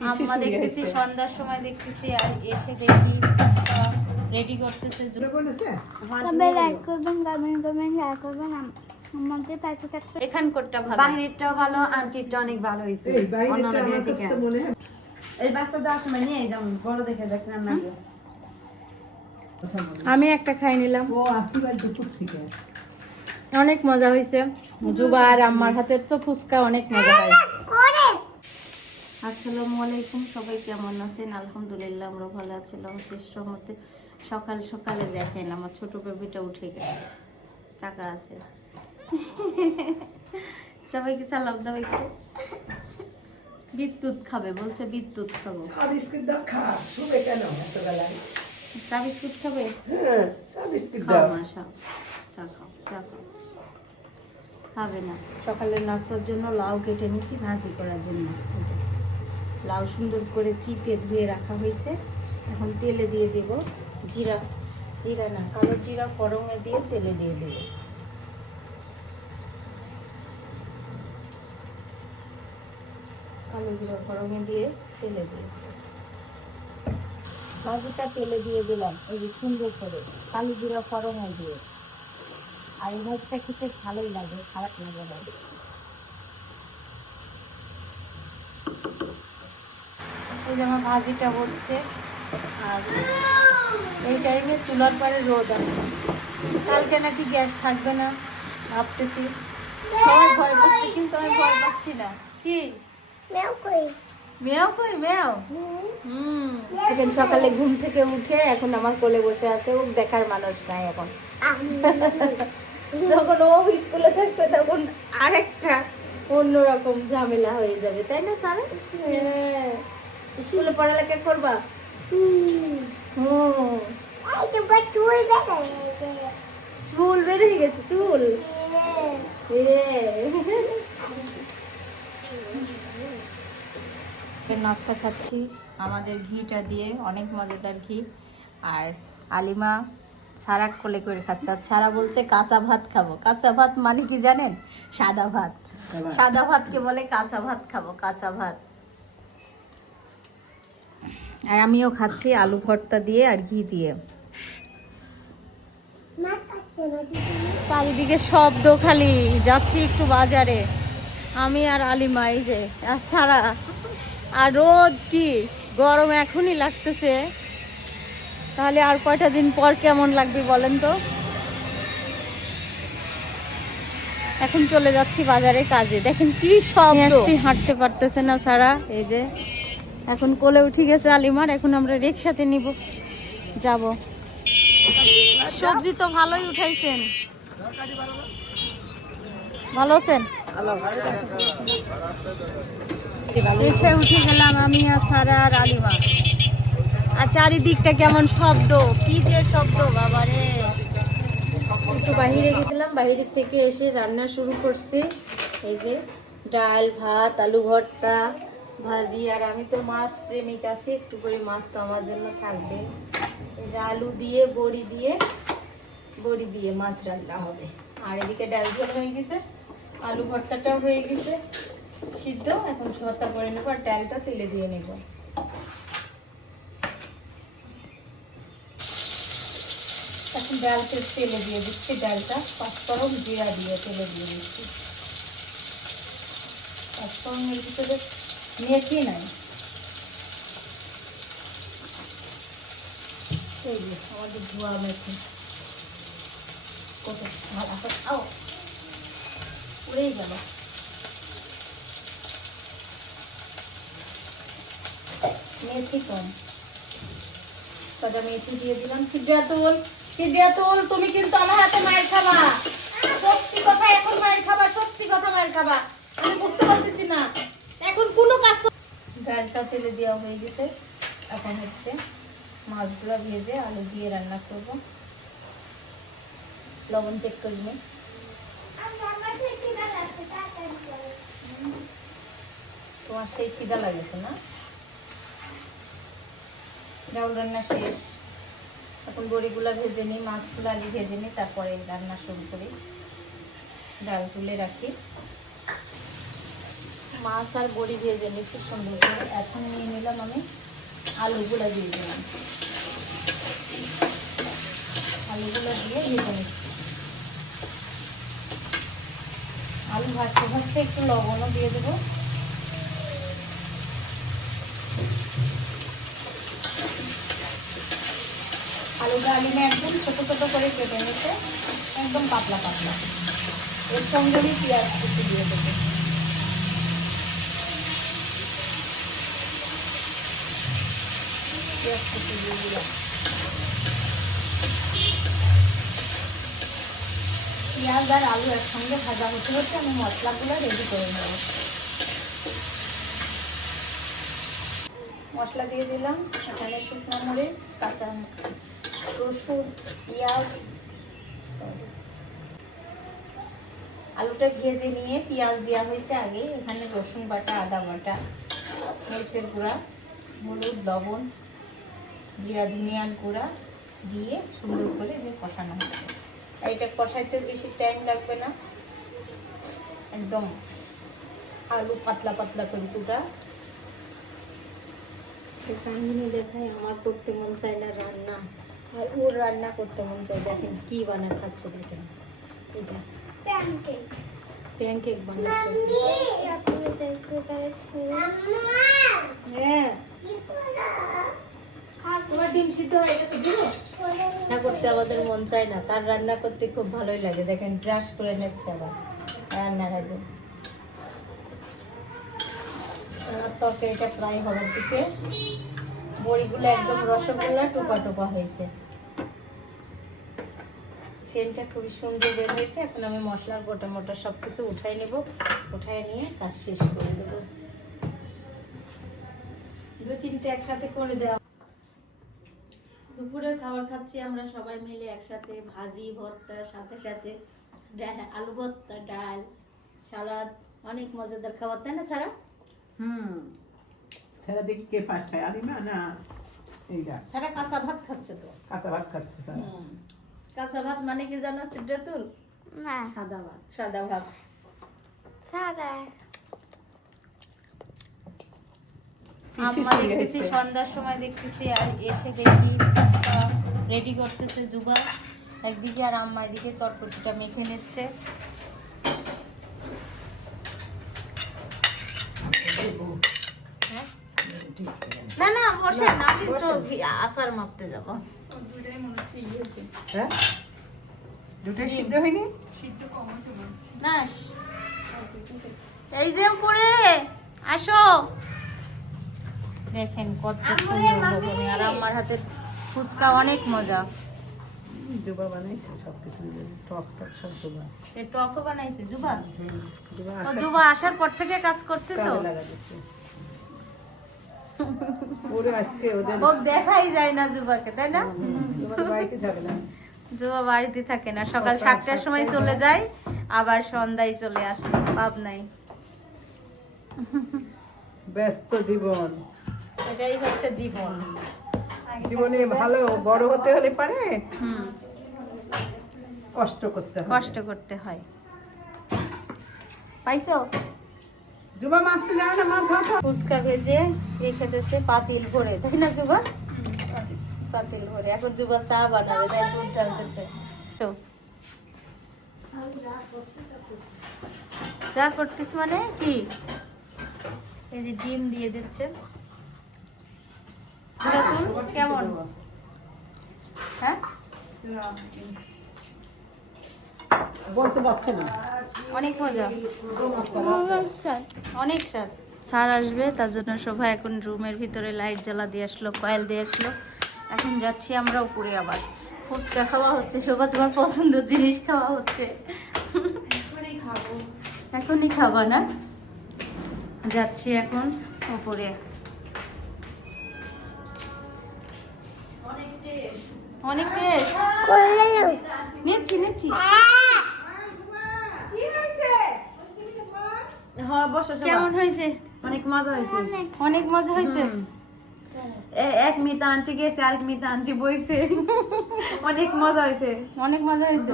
আম্মা দেখতেছি সন্ধ্যার সময় দেখতেছি, আর এসে দেখি রেডি করতেছে। এখানকারটা ভালো, বাহিরেরটাও ভালো, আন্টিরটা অনেক ভালো হয়েছে। এই বাচ্চাটা আছে মানে একদম বড় দেখে দেখলাম না। আমি একটা খাই নিলাম, অনেক মজা হয়েছে। জুবা আর আম্মার হাতের তো ফুচকা অনেক মজা হয়। আসসালামু আলাইকুম, সবাই কেমন আছেন? আলহামদুলিল্লাহ আমরা ভালো আছিলাম শেষ মতে। সকাল সকালে দেখেন আমার ছোট বেবিটা উঠে গেছে, টাকা আছে। সবাইকে চালাম দাও একটু। বিদ্যুৎ খাবে বলছে, বিদ্যুৎ খাবো। চা বিস্কুট খাবে? খাও মাশা, চা খাও, চা খাও। খাবে না। সকালের নাস্তার জন্য লাউ কেটে নিচ্ছি ভাজি করার জন্য। লাউ সুন্দর করে চিপে ধুয়ে রাখা হয়েছে, এখন তেলে দিয়ে দেব। জিরা, জিরা না কালো জিরা ফোড়নে দিয়ে তেলে দিয়ে দেব। কালো জিরা ফোড়নে দিয়ে তেলে দিয়ে দেব। ভাজিটা তেলে দিয়ে দিলাম, এই যে সুন্দর করে কালো জিরা ফোড়নে দিয়ে। আর এই ভাজিটা খেতে ভালোই লাগে, খারাপ লাগে না। এই যে আমার ভাজিটা হচ্ছে, আর এই টাইমে চুলার পরে রোদ আসবে। কালকে নাকি গ্যাস থাকবে না ভাবতেছি, সবাই ভয় পাচ্ছে, কিন্তু আমি ভয় পাচ্ছি না। কি মেও কই, মেও কই, মেও এখন সকালে ঘুম থেকে উঠে এখন আমার কোলে বসে আছে, ও দেখার মানুষ নাই এখন। যখন ও স্কুলে থাকবে তখন আরেকটা অন্যরকম ঝামেলা হয়ে যাবে, তাই না সারা? স্কুলে পড়ালেখা করবা? চুল বের হয়ে গেছে, চুল। নাস্তা খাচ্ছি আমাদের ঘিটা দিয়ে, অনেক মজাদার ঘি। আর আলিমা সারা কোলে করে খাচ্ছে, আর সারা বলছে কাঁচা ভাত খাবো। কাঁচা ভাত মানে কি জানেন? সাদা ভাত। সাদা ভাতকে বলে কাঁচা ভাত খাবো, কাঁচা ভাত। আর আমিও খাচ্ছি আলু ভর্তা দিয়ে আর ঘি দিয়ে। চারিদিকে শব্দ খালি, যাচ্ছি একটু বাজারে আমি আর আলিমা, এই যে আর সারা। আর রোদ কি গরম এখনই লাগতেছে, তাহলে আর কয়টা দিন পর কেমন লাগবে বলেন তো? এখন চলে যাচ্ছি বাজারে কাজে। দেখেন কি শব্দ, হাঁটতে পারতেছে না সারা। এই যে এখন কোলে উঠে গেছে আলিমার, এখন আমরা রিকশাতে নিব, যাব। সবজি তো ভালোই উঠাইছেন, ভালো আছেন? রিকশায় উঠে গেলাম আমি আর সারা আর আলিমা। আর চারিদিকটা কেমন শব্দ, কি যে শব্দ বাবারে। একটু বাহিরে গেছিলাম, বাহিরের থেকে এসে রান্না শুরু করছি। এই যে ডাল, ভাত, আলু ভর্তা, ভাজি। আর আমি তো মাছ প্রেমিক আছি, একটু করে মাছ তো আমার জন্য থাকবে। এই যে আলু দিয়ে বড়ি দিয়ে মাছ রান্না হবে। আর এদিকে ডাল ঝোল হয়ে গেছে, আলু ভর্তাটাও হয়ে গেছে সিদ্ধ। এখন ভর্তা করে নেবো আর ডালটা তেলে দিয়ে নেব। এখন ডালটা তেলে দিয়ে দিচ্ছি, ডালটা পাঁচফোড়ন জিরা দিয়ে তেলে দিয়ে দিচ্ছি। পাঁচফোড়নের ভিতরে মেথি নাই, এই যে আমাদের ধোয়া মেথি। কত ভালো খাও, উড়েই গেল। মেথি কম, কটা মেথি দিয়ে দিলাম। সিদ্ধাতুল তুমি কিন্তু আমার হাতে মায়ের খাবা, সত্যি কথা। এখন মায়ের খাবা, সত্যি কথা মায়ের খাবা। আমি বুঝতে পারতেছি না এখন কোনো কাজ। ডালটা তেলে দেওয়া হয়ে গেছে, এখন হচ্ছে মাছগুলো ভেজে আলু দিয়ে রান্না করব। লবণ চেক করে নি। তোমার সেই খিদা লাগেছে না? ডাল রান্না শেষ, এখন বড়িগুলো ভেজে নিই, মাছগুলো আগে ভেজে নিই, তারপরে রান্না শুরু করি। ডাল তুলে রাখি, মাছ আর বড়ি ভেজে নিচ্ছি সুন্দর করে। এখন নিয়ে আমি আলুগুলো দিয়ে দিলাম। আলুগুলো দিয়ে ভেজে নিচ্ছি। আলু ভাজতে ভাজতে একটু লবণও দিয়ে দেবো। আলুটা আলিমে একদম ছোটো ছোটো করে কেটে নিতে, একদম পাতলা পাতলা। এর সঙ্গে আমি পেঁয়াজ কুচি দিয়ে দেবো। পেঁয়াজ কুচি দিয়ে দিলাম। পেঁয়াজ আর আলু একসঙ্গে ভাজা হতে হতে আমি মশলাগুলো রেডি করে নেব। মশলা দিয়ে দিলাম, এখানে শুকনো মরিচ, কাঁচা রসুন, পেঁয়াজ, আলুটা ভেজে নিয়ে পেঁয়াজ দেওয়া হয়েছে আগে। এখানে রসুন বাটা, আদা বাটা, মরিচের গুঁড়া, হলুদ, লবণ, জিরা ধনিয়ার গুঁড়া দিয়ে সুন্দর করে যে কষানো হচ্ছে। এটা কষাইতে বেশি টাইম লাগবে না, একদম আলু পাতলা পাতলা করে কুটা। কাহিনী দেখায় আমার করতে মন চায় না রান্না, আর ওর রান্না করতে মন চায়। দেখেন কি বানা খাচ্ছে, দেখেন এটা প্যানকেক বানাচ্ছে। হ্যাঁ, তোমার ডিম সিদ্ধ হয়ে গেছে, দিব রান্না করতে আমাদের মন চায় না, তার রান্না করতে খুব ভালোই লাগে। দেখেন ব্রাশ করে নিচ্ছে আবার রান্নার আগে। আমার তরকারিটা প্রায় হওয়ার দিকে। বড়িগুলো একদম রসগোল্লা টোপা টোপা হয়েছে, সেন্টটা খুবই সুন্দর বের হয়েছে। এখন আমি মশলার গোটা মোটা সব কিছু উঠাই নেব, উঠাই নিয়ে কাজ শেষ করে দেবো। 2-3টে একসাথে করে দেওয়া। দুপুরের খাবার খাচ্ছি আমরা সবাই মিলে একসাথে, ভাজি ভর্তা, সাথে সাথে আলু ভর্তা, ডাল, সালাদ। অনেক মজাদার খাবার, তাই না সারা? সারা দেখি কে ফার্স্ট হয়, আলিমা না এইটা? সারা কাঁচা ভাত খাচ্ছে তো। কাঁচা ভাত খাচ্ছে সারা। কাঁচা ভাত মানে কি জানো সিদ্ধাতুল? না, সাদা ভাত। সাদা ভাত। সাদা আম্মা দেখতেছি সন্ধ্যার সময় দেখতেছি, আর এসে দেখি ফুচকা রেডি করতেছে জুবা একদিকে, আর আম্মা এদিকে চটপটিটা মেখে নিচ্ছে। হ্যাঁ? না না বসেন, আমি তো আচার মাপতে যাবো। হ্যাঁ, দুটোই সিদ্ধ হয়নি? না, এই যে উপরে আসো, দেখেন কত সুন্দর লবণে। আর আমার হাতের ফুচকা অনেক মজা। জুবা বানাইছে সব কিছু, টক টক সব জুবা। এ টকও বানাইছে জুবা? জুবা ও জুবা আসার পর থেকে কাজ করতেছো? ওরে আজকে ওদের ও দেখাই যায় না জুবাকে, তাই না? জুবা বাড়িতে থাকে না। জুবা বাড়িতে থাকে না, সকাল 7টার সময় চলে যায়, আবার সন্ধ্যায় চলে আসে। ভাব নাই, ব্যস্ত জীবন, এটাই হচ্ছে জীবন। জীবনে ভালো বড় হতে হলে পারে কষ্ট করতে হয়। কষ্ট করতে হয়। পাইছো? জুবা মাছতে যাবে না, মাছ ধরো। ফুচকা ভেজে রেখে দিয়েছে পাতিল ভরে, তাই না জুবা? পাতিল ভরে। এখন জুবা চা বানাবে, তাই দুধ ঢালতেছে। তো যা করতিস মানে কি? এই যে ডিম দিয়ে দিচ্ছে। কেমন? হ্যাঁ, বলতে পারছে না। অনেক মজা, অনেক স্বাদ। স্যার আসবে, তার জন্য সবাই এখন রুমের ভিতরে লাইট জ্বালা দিয়ে আসলো, কয়েল দিয়ে আসলো। এখন যাচ্ছি আমরা উপরে, আবার ফুচকা খাওয়া হচ্ছে। সবাই তোমার পছন্দের জিনিস খাওয়া হচ্ছে। এখনই খাবা না? যাচ্ছি এখন উপরে। অনেক টেস্ট। নিচ্ছি নিচ্ছি। হ্যাঁ, বসো। কেমন হয়েছে? অনেক মজা হয়েছে। অনেক মজা হয়েছে। এক মিতা আন্টি গেছে, আরেক মিতা আন্টি বইছে। অনেক মজা হয়েছে। অনেক মজা হয়েছে।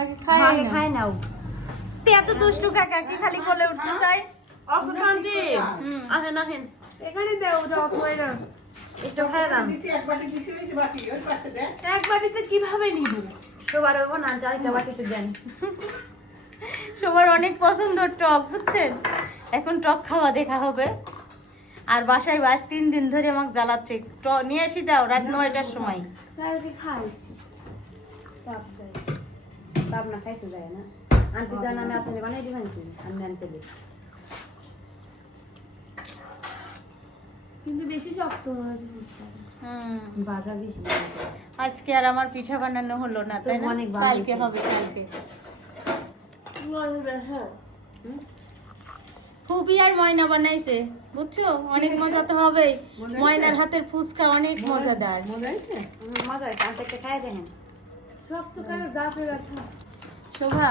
আগে খাই আগে খাই নাও। এত দুষ্টু কাকা কি খালি কোলে উঠতে চাই? অফুট আন্টি আসেন আসেন এখানে দেও যাও কইরা একটু খাই দাম দিছি এক বাটি দিছি ওই যে বাটি ওই পাশে দে এক বাটিতে কিভাবে নিব সবার হইব না আন্টি আরেকটা বাটিতে দেন সবার অনেক পছন্দ টক, বুঝছেন? এখন টক খাওয়া দেখা হবে। আর বাসায় বাস 3 দিন ধরে আমাকে জ্বালাচ্ছে, নিয়ে আসি দাও রাত 9টার সময়। কালকে খাইছি পাপ না খাইছে যায় না আন্টি দান আমি আপনাকে বানাই দিবানছি আমি আনতে দিই কিন্তু বেশি শক্ত মাছ বাজা বেশি আজকে আর আমার পিঠা বানানো হলো না, তাই না? অনেক ভালো কালকে হয়েছে। হবে, কালকে। খুবই আর ময়না বানাইছে, বুঝছো? অনেক মজা তো হবে। ময়নার হাতের ফুচকা অনেক মজাদার। মনে আছে মজা হয়েছে আন্টিকে খাই দেখেন শক্ত করে দাঁতে রাখা শোভা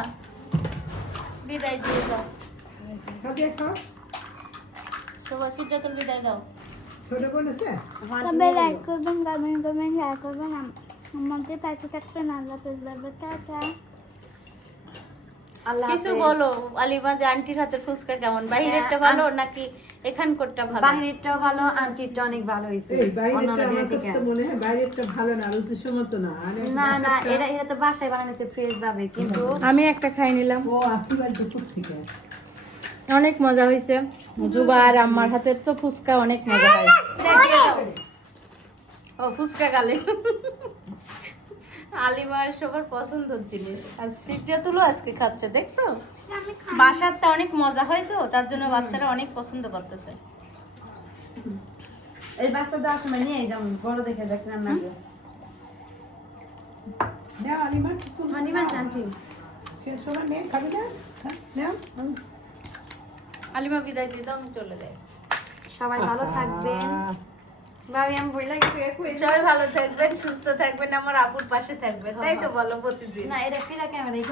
বিদায় দিয়ে দাও। খাবে খাও শোভা সিটা তোর বিদায় দাও। ছোট বলেছে তবে লাইক করবেন, কমেন্ট করবেন, শেয়ার করবেন, আমাদের পাশে থাকবেন। আল্লাহ হাফেজ, টাটা। আল্লাহ কিছু হাফেজ। বলো আলিমা, যে আন্টির হাতের ফুচকা কেমন? বাহিরেরটা ভালো নাকি এখানকারটা ভালো? বাহিরেরটাও ভালো আন্টিরটা অনেক ভালো হয়েছে এই বাইরেটা অন্যরা আমার দিয়ে কাছে থেকে। তো মনে হয় বাইরেটা ভালো না রুচি সম্মত না না না এরা এরা তো বাসায় বানাইছে ফ্রেশ ভাবে কিন্তু আমি একটা খাই নিলাম, ও আকিবার দুপুর থেকে অনেক মজা হয়েছে। জুবা আর আম্মার হাতের তো ফুচকা অনেক মজা হয়। ও ফুচকা গালে আলিমার সবার পছন্দের জিনিস। আর সিটটা তুলো আজকে খাচ্ছে, দেখছো? বাসারটা অনেক মজা হয় তো, তার জন্য বাচ্চারা অনেক পছন্দ করতেছে। এই বাচ্চা দেওয়ার সময় নিয়ে যাও বড় দেখে দেখলাম না নাও আলিমা মানিবেন আন্টি সে সময় মেয়ে খাবি না নাও আলিমা বিদায় দিয়ে দাও, আমি চলে যাই। সবাই ভালো থাকবেন ভাবি আমি বইলা গেছি সবাই ভালো থাকবেন, সুস্থ থাকবেন, আমার আবুর পাশে থাকবেন, তাই তো বলো প্রতিদিন। না এটা ফিরা ক্যামেরা এই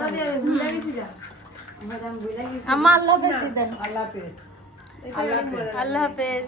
ভুলে গেছি যা আমি বইলা গেছি আম্মা আল্লাহ হাফেজ দেন। আল্লাহ হাফেজ আল্লাহ হাফেজ।